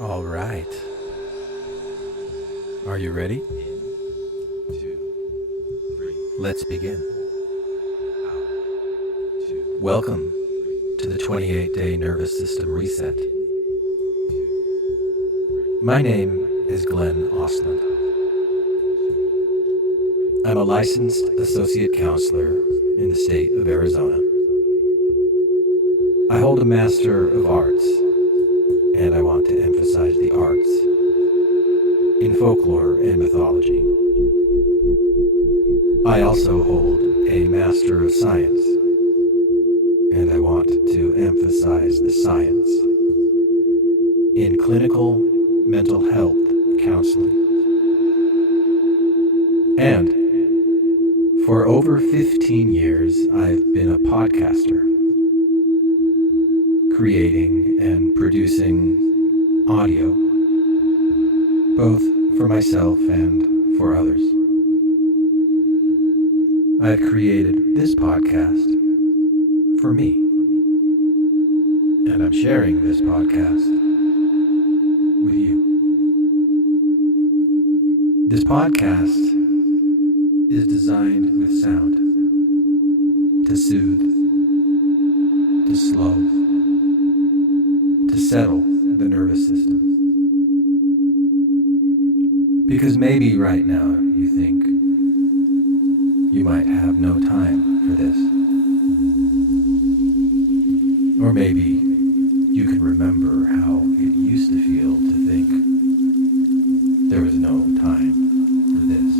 All right. Are you ready? In, 2, 3. Let's begin. Out. 2. Welcome to the 28-day nervous system reset. 2, 3. My name is Glenn Ostlund. I'm a licensed associate counselor in the state of Arizona. I hold a Master of Arts, and I want to emphasize the arts in folklore and mythology. I also hold a Master of Science, and I want to emphasize the science in clinical mental health counseling. And for over 15 years, I've been a podcaster, creating and producing audio, both for myself and for others. I've created this podcast for me, and I'm sharing this podcast with you. This podcast is designed with sound to soothe, to slow, to settle the nervous system. Because maybe right now you think you might have no time for this. Or maybe you can remember how it used to feel to think there was no time for this.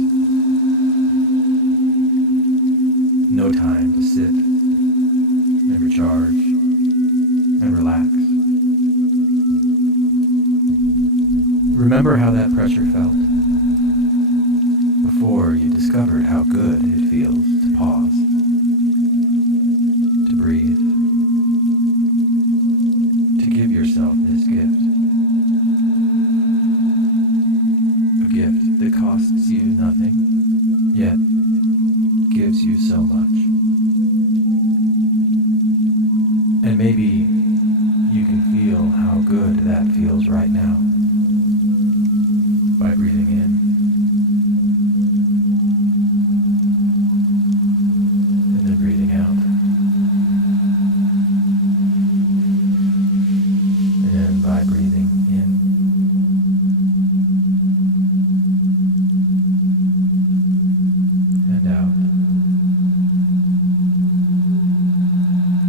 No time to sit and recharge and relax. Remember how that pressure felt before you discovered how good it feels to pause, to breathe, to give yourself this gift. A gift that costs you nothing, yet gives you so much. And maybe you can feel how good that feels right now by breathing in and then breathing out, and by breathing in and out,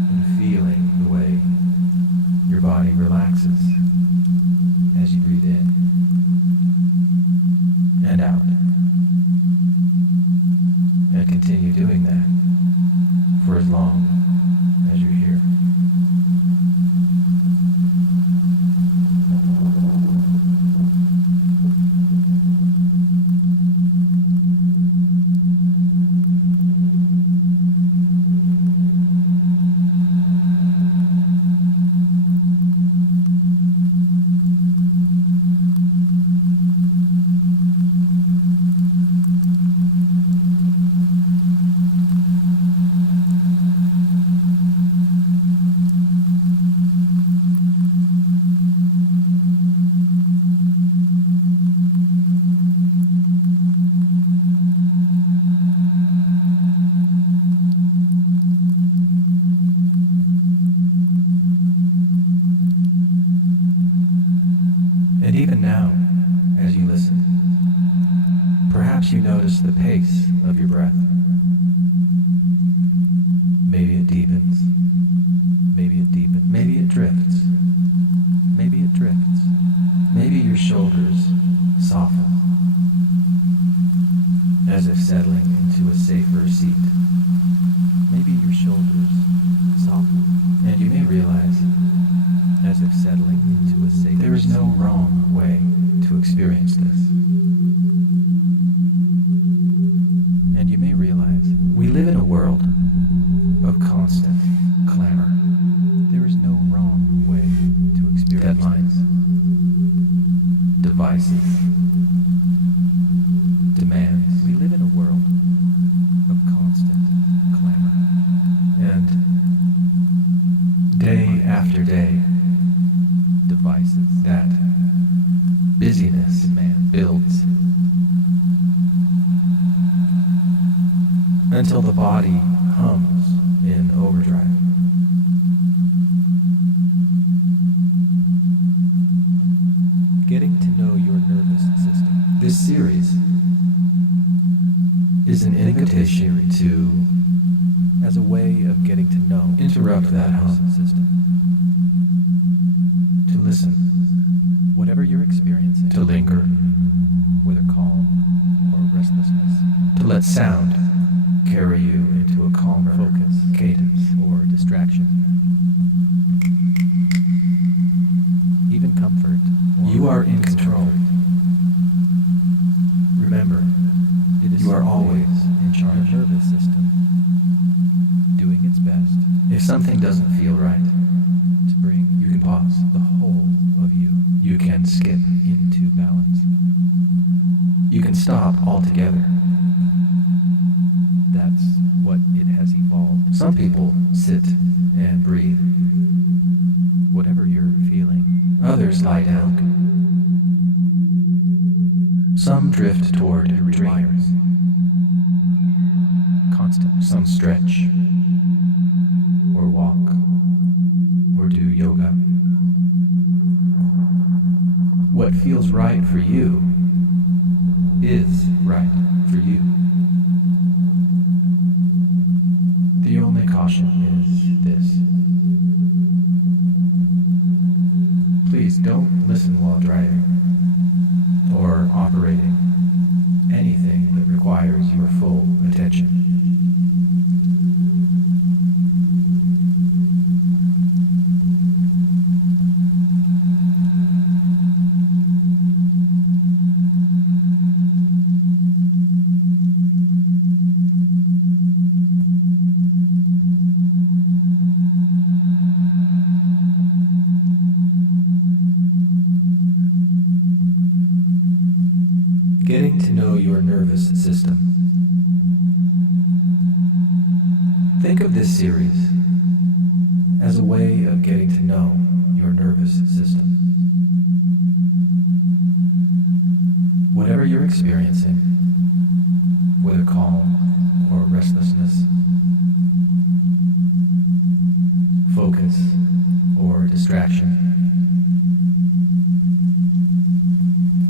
and feeling the way your body relaxes as you breathe in and out, and continue doing that for as long as you're here. And even now, as you listen, perhaps you notice the pace of your breath. Maybe it deepens, maybe it drifts, maybe your shoulders soften, as if settling into a safer seat. Maybe your shoulders soften, and you may realize, as if settling into a safe. There is no wrong way to experience this. And you may realize we live in a world of constant clamor. There is no wrong way to experience deadlines, devices, demands. We live in a world of constant clamor. And day after day, devices that Busyness builds until the body hums in overdrive. Getting to know your nervous system. This series is an invitation to As a way of getting to know interrupt your that nervous hum, system. to listen, Whatever you're experiencing, to linger, whether calm or restlessness, to let sound carry you into a calmer focus, cadence. or distraction, even comfort. Or You are in control. discomfort. Remember, It is you are simply always in your charge. nervous system doing its best If something doesn't feel right, to bring you can pause. the whole of you You can skip. into balance. You can stop altogether. That's what it has evolved. Some people sit and breathe. Whatever you're feeling, Others lie down. Some drift toward it requires dreams. constant. Some stretch, or walk, or do yoga. What feels right for you is right for you. The only caution is this. Please don't listen while driving or operating anything that requires your full attention. Getting to know your nervous system. Think of this series as a way of getting to know your nervous system. Whatever you're experiencing, whether calm or restlessness, focus or distraction,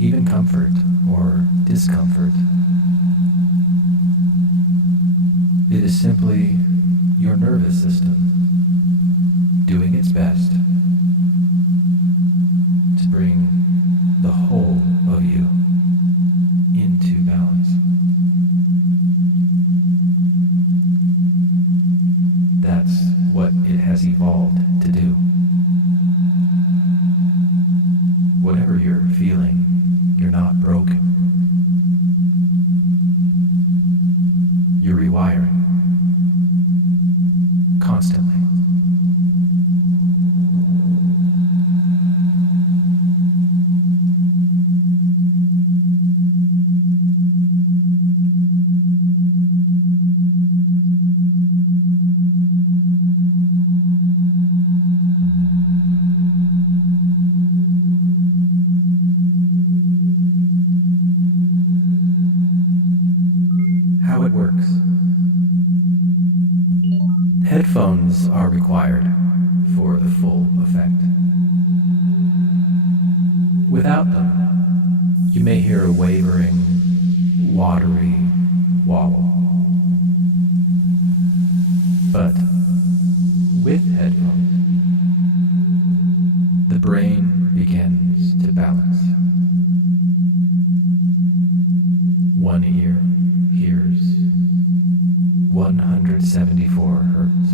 even comfort or discomfort. It is simply your nervous system doing its best to bring the whole of you into balance. That's what it has evolved to do. Whatever you're feeling, you're not broken. You're rewiring constantly. How it works. Headphones are required for the full effect. Without them, you may hear a wavering, watery wobble. But with headphones, the brain begins to balance. One ear hears 174 hertz.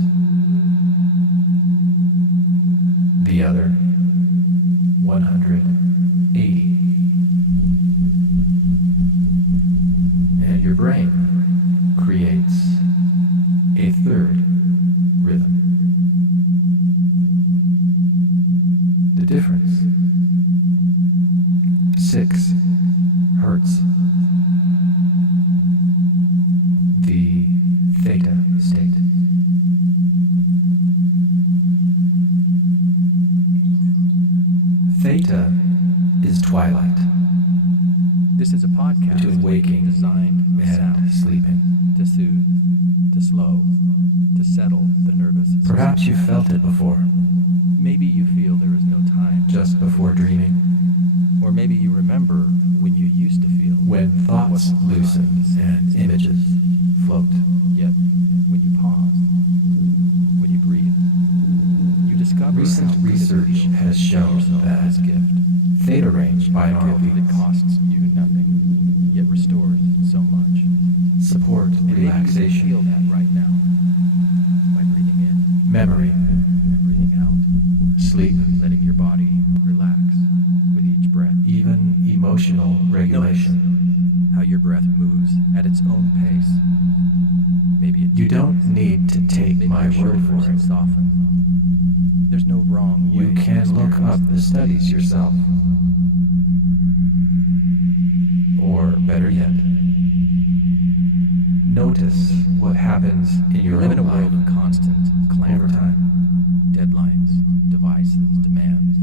The other 180. And your brain creates a third rhythm. The difference, 6 hertz. The theta state. Theta is twilight, This is a podcast between waking designed with and sound sleeping. to soothe, to slow, to settle the nervous system. Perhaps you felt it before, Maybe you feel there is no time, just before dreaming, or maybe you remember when you used to feel when thoughts loosen and images float. Yet, when you pause, when you breathe, you discover Recent how good it research feels has to show shown yourself that this gift. theta range A binaural gift that beats costs you nothing, yet restores so much. support And maybe you can feel relaxation, that right now by breathing in memory, and breathing out, sleep, letting your body relax with each breath. even emotional regulation. How your breath moves at its own pace. Maybe it You don't need to take maybe my your word shoulders for it. soften. There's no wrong way You to can look experience up the this. studies yourself. Or better yet, notice what happens in your We live in a own world life of constant clamor, over time. deadlines, devices, demands.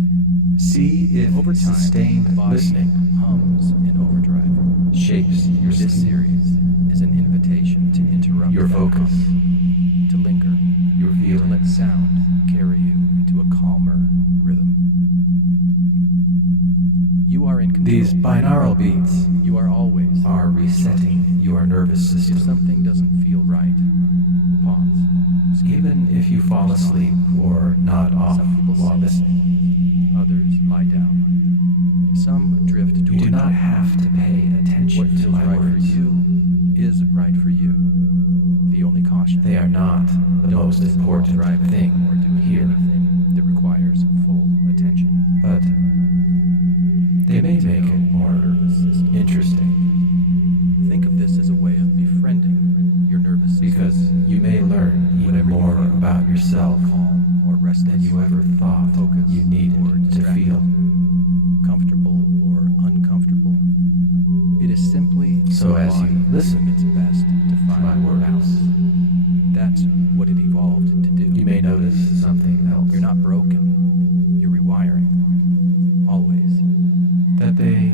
See if Over time, sustained the body listening hums in overdrive. shapes your This sleep, series is an invitation to interrupt your that focus, hum, to linger, your to feelings. let sound carry you into a calmer rhythm. You are in control. These binaural beats You are always are resetting your nervous If system. something doesn't feel right, pause. Even if you fall asleep or nod off Some people while sit, listening, others lie down. Some drift you toward do not have to pay attention what to feels my right words. for you is right for you. The only caution: They are not the don't most listen while important driving thing or doing here, anything that requires full attention. but they may To make know it more your nervous system. interesting, Think of this as a way of befriending your nervous system. because you may learn even Whatever you more feel, about yourself calm or restless, than you ever thought focused you or needed to distracted, feel. comfortable or uncomfortable. It is simply So your as you body listen doing its best to my find words, balance. That's what it evolved to do. You may notice something else, You're not broken. You're rewiring. Always. that they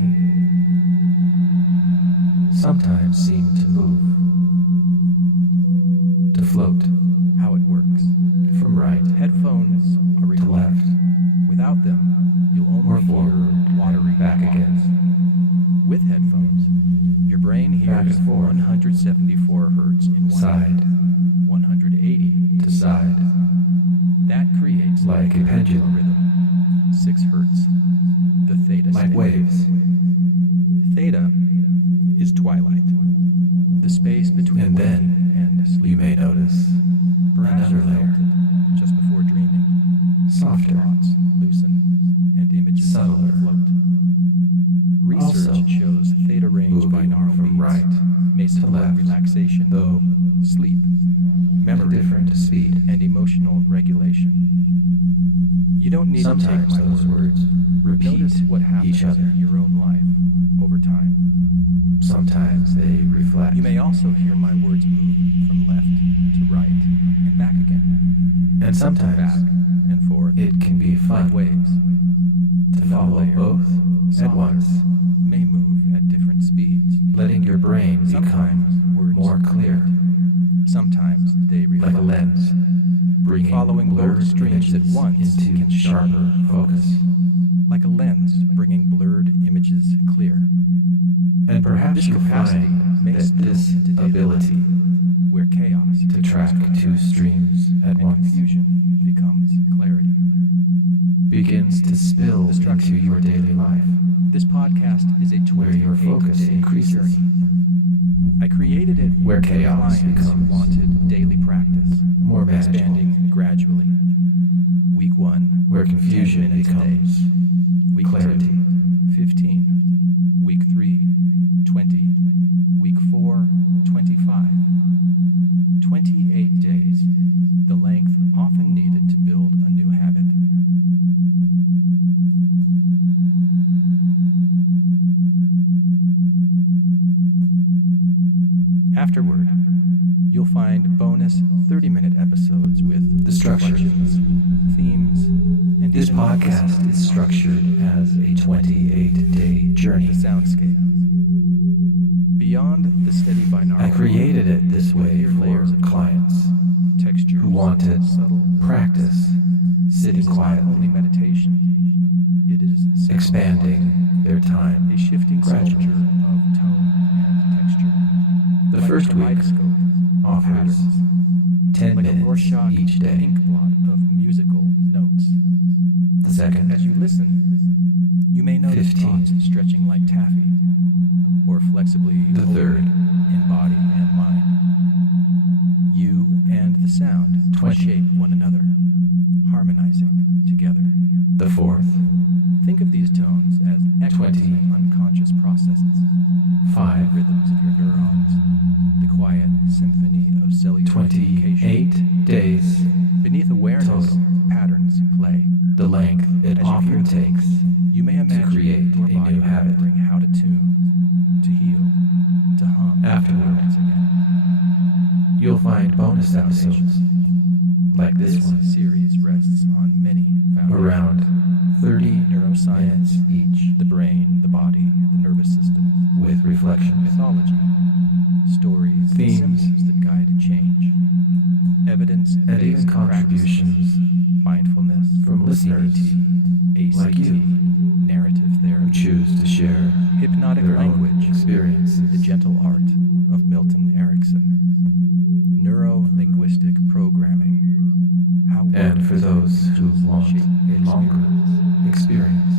sometimes seem to move, to float How it works. from right Headphones are to required. left, Without them, you'll or only hear forward, watery back again. waters. With headphones, your brain Back hears and forth. 174 hertz in one Side ear, 180 to side, That creates like a pendulum, rhythm. 6 hertz, the theta like state. waves. Theta is twilight, the space between And waking and sleep. You may notice Perhaps another you felt layer, it just before dreaming. softer, Thoughts loosen and images subtler. float. Research Also, shows theta range moving binaural from beats right may to support left, relaxation, though sleep, at a memory, different speed. and emotional regulation. You don't need to take Sometimes my those word. words repeat Notice what happens each other. in your own life over time. Sometimes they reflect. You may also hear my words move from left to right and back again, And sometimes back and forth, it can be fun like waves. to Another follow layer, both at softer, once, may move at different speeds. letting your brain become Sometimes words more clear, connect. Sometimes they reflect. like a lens, bringing Following blurred both streams at images once into can sharper sharpen focus. Like a lens, bringing blurred images clear. And perhaps This you'll capacity find may that spill this into daily ability where chaos to becomes track coherence two streams at and once confusion becomes clarity. begins to spill The structure. into your daily life, This podcast is a where your focus 28-day increases, journey. I created it where for chaos clients who becomes wanted daily practice, more manageable, expanding gradually. Week 1, where 10 confusion minutes a day. becomes Week clarity. 2, 15. Week 3, 20. Week 4, 25. 28 days, the length often needed to build a new habit. Afterward, you'll find bonus 30-minute episodes with The structure. questions, themes, and This even podcast is structured as a 28-day journey. The soundscape. Beyond the steady binaural. I created it this way for layers of clients textures, who wanted subtle practice, sitting This is not only quietly, meditation. It is sound expanding their time art, a shifting gradually. sculpture of tone and texture. The Like first a week kaleidoscope of offers patterns, 10 like a minutes Rorschach each day. ink blot of musical notes. The second, As you listen, you may notice 15. thoughts stretching like taffy, or flexibly The folded third. in body and mind. You and the sound 20. shape one another, harmonizing together. the fourth, Think of these tones as echoes 20. of unconscious processes, 5, the rhythms of your neurons, the quiet symphony of cellular communication. 28 days, Beneath awareness, total. patterns play. the length it As you often hear them, takes. You may imagine create your a body new habit. remembering how to tune, to heal, to hum Afterward, once again. You'll find bonus episodes like this This one, series rests on many foundations. around 30 Neuroscience, minutes each, the brain, the body, the nervous system, with reflections, mythology, stories, Themes. symbols that guide change, evidence, and even contributions mindfulness from listeners ACT, like you narrative who therapy, choose to share hypnotic their own language, experiences. the gentle art of Milton Erickson, neuro-linguistic programming, how And words for those who want shape a longer experience.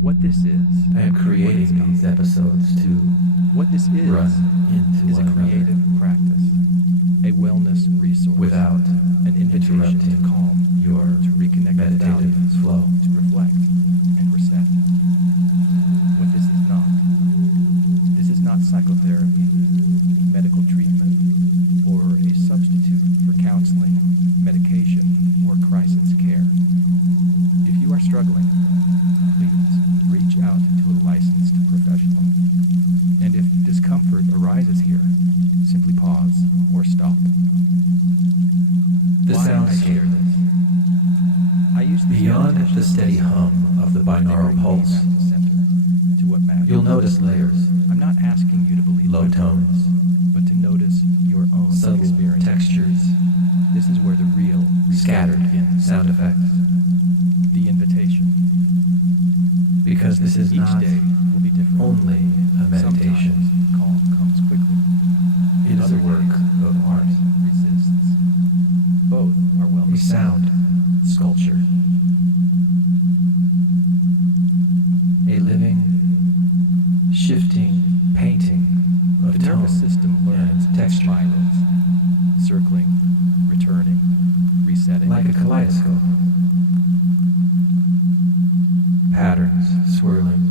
What this is, I am creating these episodes to what this is, run into is a one creative another practice, a wellness resource, without an invitation interrupting to calm, your to reconnect with meditative values, flow. to reflect and reset. What this is not psychotherapy, medical treatment, or a substitute for counseling, medication, or crisis care. If you are struggling, please reach out to a licensed professional. And if discomfort arises here, simply pause or stop. The Why I soundscape. share this? I use these Beyond the meditations steady hum of the to bring binaural me pulse, back to center, to what matters. you'll notice layers, I'm not asking you to believe low my tones, words, but to notice your own subtle experience. textures, This is where the real reset scattered begins. sound effects. The invitation. Because this is Each not day will be different. only a meditation. Sometimes calm comes quickly. It is a Other work days, of art, resists. Both are welcome. a sound sculpture, a living, shifting painting of The tone nervous system learns and texture, spirals, circling, returning, resetting. like a kaleidoscope. Patterns swirling,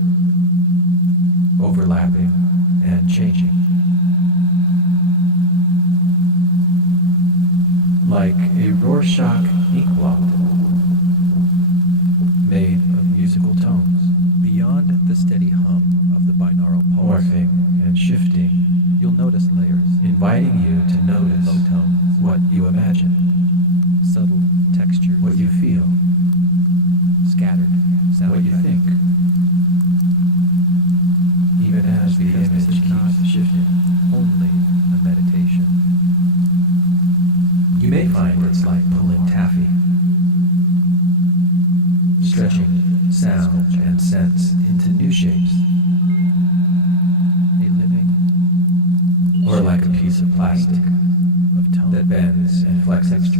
overlapping, and changing. Like a Rorschach ink blot made of musical tones, Beyond the steady hum of the binaural pulse, morphing and shifting, you'll notice layers, inviting you to notice low tones, what you imagine, subtle textures, what you feel, scattered sound what you effects. think, even as the Because this image is not keeps shifting. Only a meditation. You may find it's like pulling taffy, stretching sound and sense into new shapes, A living or like a piece of plastic of tone that bends and flexes,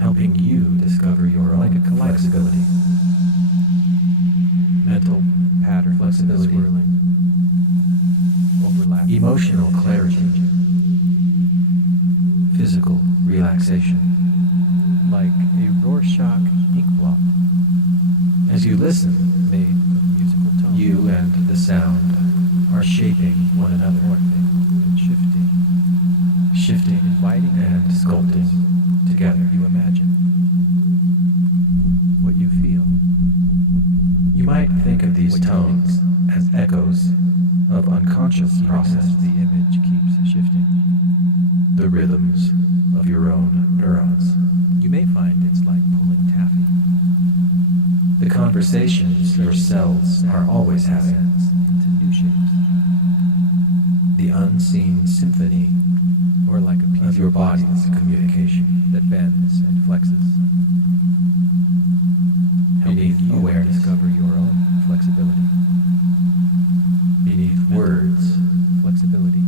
helping you discover your own Like a kaleidoscope. flexibility, mental pattern, flexibility, swirling, overlapping, emotional clarity, physical relaxation. like a Rorschach ink blot As you listen, made of musical tone. you and the sound are shaping one another, morphing and shifting, inviting and sculpting together. You imagine what you feel. You might think of these What you tones as echoes of unconscious Even as processes, the image keeps the rhythms of your own neurons. You may find it's like pulling taffy. The conversations your cells are always having. Into new shapes. The unseen symphony Or like a piece of your body's communication. that bends and flexes. Helping Beneath you awareness. discover your own flexibility. Beneath words, Flexibility.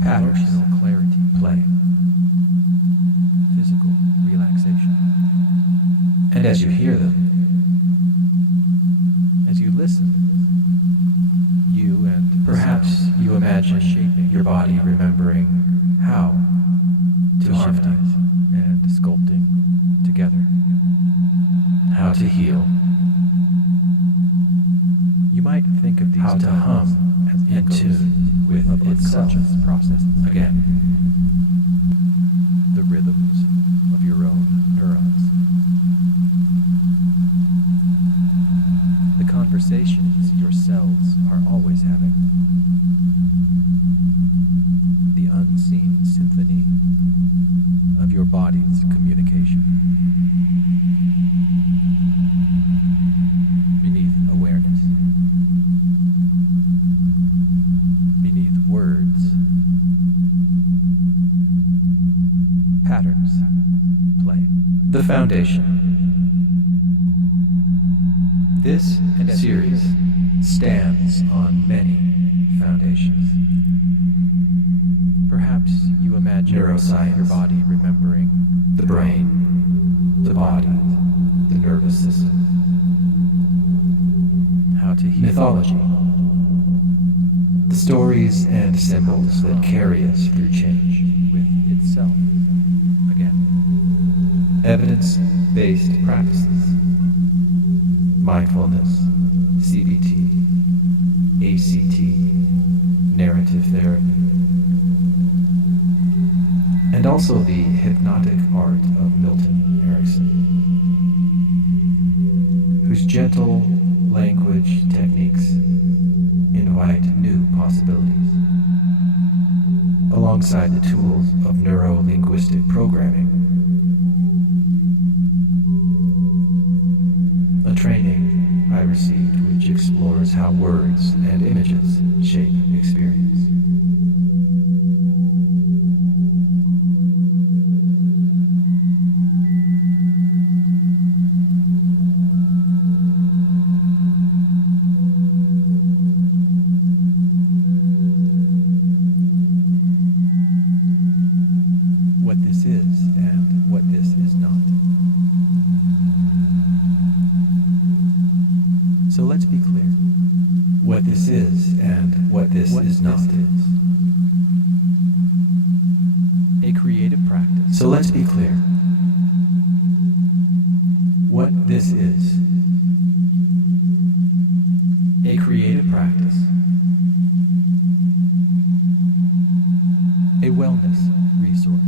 patterns, Emotional clarity. play. Physical relaxation. And as you hear them, As you listen, you and perhaps you imagine shaping your body remembering how to harmonize, and sculpting together. how to heal, You might think of these how to tones hum as in echoes tune with of itself. unconscious processes. Again, The rhythms of your own neurons. The conversations your cells are always having. The unseen symphony of your body's communication. Beneath awareness. Beneath words. Patterns. Play. the foundation. This And as you series stands on many foundations. Perhaps you imagine Neuroscience. your body remembering The brain, the body, the nervous system, how to heal. mythology, the stories and symbols that carry us through change, with itself. Again. evidence-based practices, mindfulness, CBT, ACT, narrative therapy, and also the hypnotic art of Milton Erickson, whose gentle language techniques invite new possibilities, alongside the tools of neuro-linguistic programming, a training I received which explores how words and images shape experience. What this is and what this is not. So let's be clear. What this is and what this What is not. this is. A creative practice. So let's be clear. What this is. A creative practice. A wellness resource.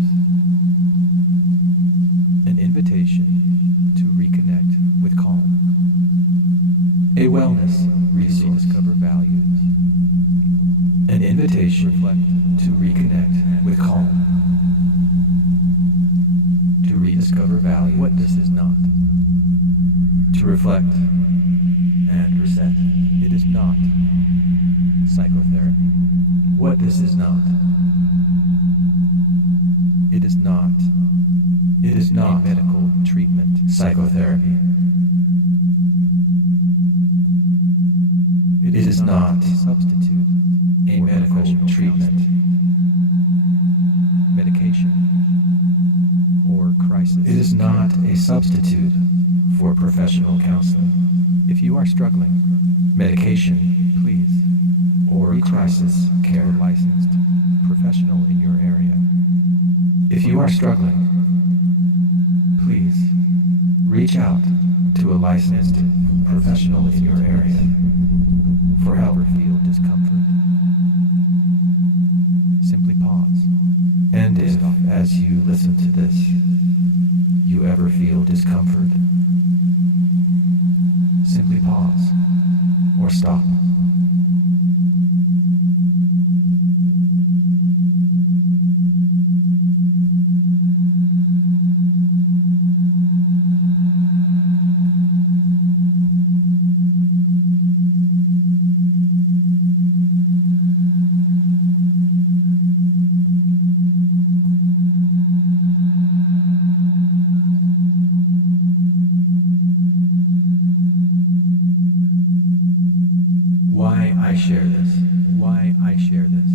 An invitation to reconnect with calm. A wellness To resource. rediscover values. An invitation Reflect. to reconnect with calm. To rediscover value. What this is not. To reflect and reset. It is not psychotherapy. What this is not. It is not It is a not medical treatment. psychotherapy. It is not a substitute A for medical professional treatment. counseling, medication, or crisis. It is not a substitute for professional counseling, If you are struggling, medication, please or reach crisis out to care. a licensed professional in your area. If you are struggling, please reach out to a licensed professional in your area for help. Ever feel discomfort? Simply pause. And if, as you listen to this, you ever feel discomfort, simply pause or stop. share this? Why I share this?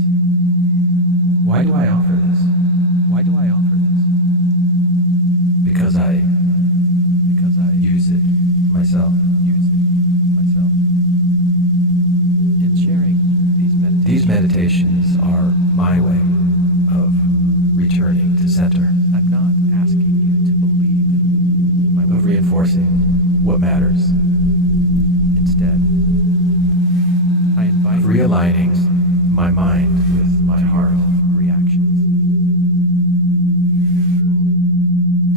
Why do I offer this? Why do I offer this? Because I use it myself. Use it myself. In sharing These meditations are my way of returning to center, I'm not asking you to believe my of reinforcing what matters, Instead, I invite of realigning my mind with my heart, reactions.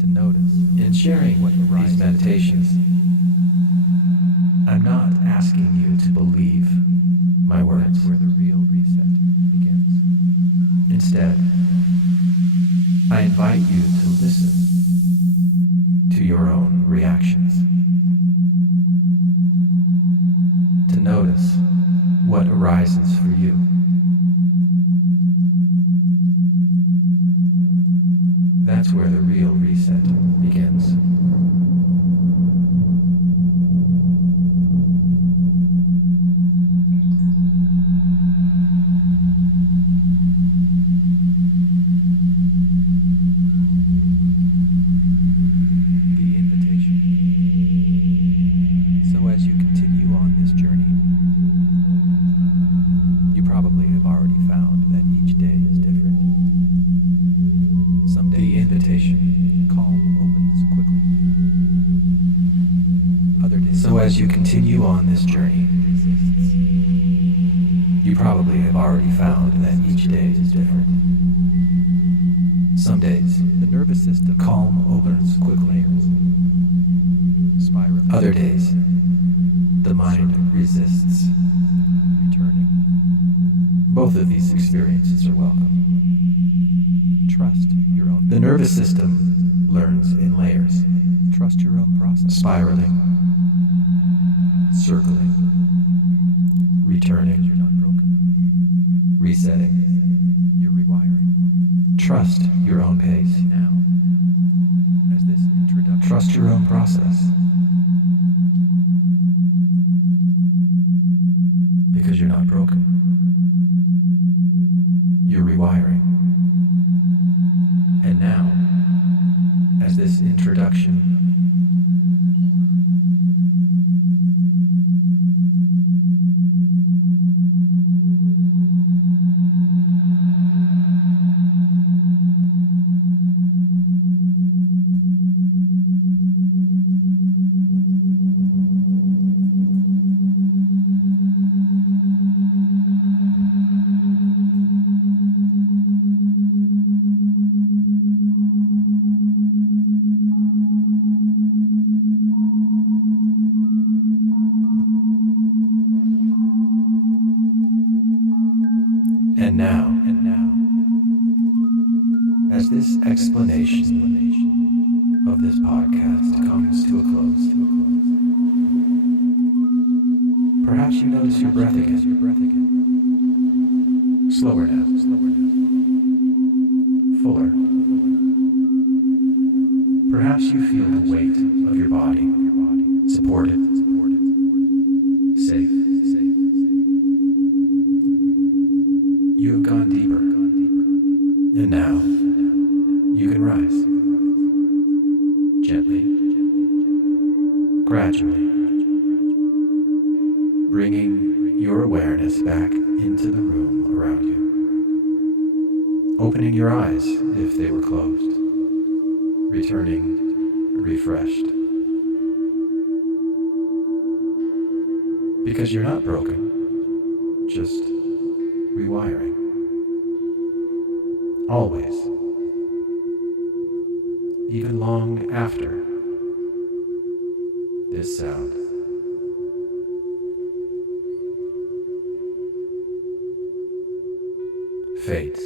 To notice in sharing what these arises. meditations. I'm not asking you to believe my words. That's where the real reset begins. Instead, I invite you to listen to your own reactions, to notice what arises for you. That's where the real reset begins. The invitation. So as you continue on this journey, you probably have already found that each day is different. Some days, The invitation. calm opens quickly. Other days, So as you continue on this journey, resists. you probably have already found that each day is different. Some days, The nervous system calm opens quickly. Spiral. Other days, the mind resists. Returning. Both of these experiences are welcome. Trust your own. The nervous system learns in layers, Trust your own process. spiraling, circling, You're returning, not broken. resetting. You're rewiring. Trust your own pace. Now, as this introduction. Trust your own process. Because you're not broken. You're rewiring. And now, as this introduction and now, as this explanation of this podcast comes to a close, perhaps you notice your breath again. Slower now. Fuller. Perhaps you feel the weight of your body, supported, safe. You have gone deeper, and now you can rise. Gently, gradually, bringing your awareness back into the room around you. Opening your eyes if they were closed, returning refreshed. Because you're not broken, just rewiring. Always. Even long after this sound fades.